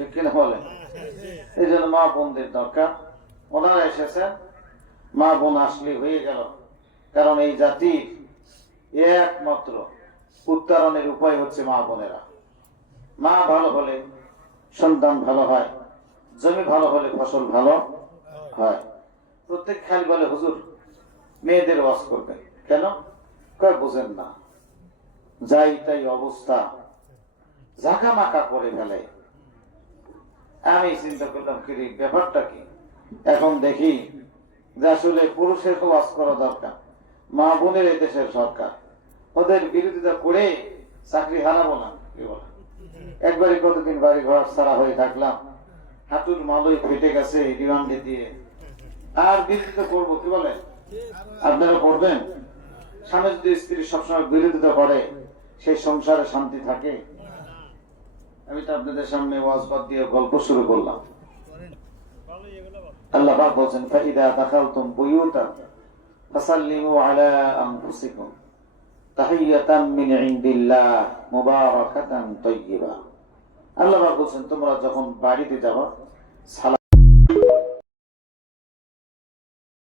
ঠিক কিনা বলেন? এই জন্য মা বোনদের দরকার। ওনারা এসেছেন, মা বোন আসলে হয়ে গেল। কারণ এই জাতির একমাত্র উত্তরণের উপায় হচ্ছে মা বোনেরা। মা ভালো হলে সন্তান ভালো হয়, জমি ভালো হলে ফসল ভালো হয়। প্রত্যেক খালি বলে হুজুর মেয়েদের ওয়াজ করবেন কেন? কয় বুঝেন না, যাই তাই অবস্থা ঝাঁকা মাকা করে ফেলে। আমি চিন্তা করলাম কি ব্যাপারটা কি। এখন দেখি যে আসলে পুরুষের ওয়াজ করা দরকার। মা বোনের এই দেশের সরকার, ওদের বিরোধিতা করে চাকরি হারাবো না। কি বলে? একবারই কতদিন বাড়ি ঘর ছাড়া হয়ে থাকলাম, হাঁটুর মালই ফেটে গেছে রিমান্ডে দিয়ে, আর বিরোধিতা করবো? কি বলেন? আপনারা করবেন? স্বামী যদি স্ত্রী সবসময় বিরোধিতা করে সেই সংসারে শান্তি থাকে? আমি তো আপনাদের সামনে ওয়াজবাদ দিয়ে গল্প শুরু করলাম। আল্লাহ পাক বলেন ফাইদা দাখালতুম বুয়ুতান ফাসাল্লিমু আলা আনফুসিকুম তাহিয়াতাম মিন ইনদিল্লাহ মুবারাকাতান তাইয়্যিবা। আল্লাহ পাক বলেন তোমরা যখন বাড়িতে যাবে সালাম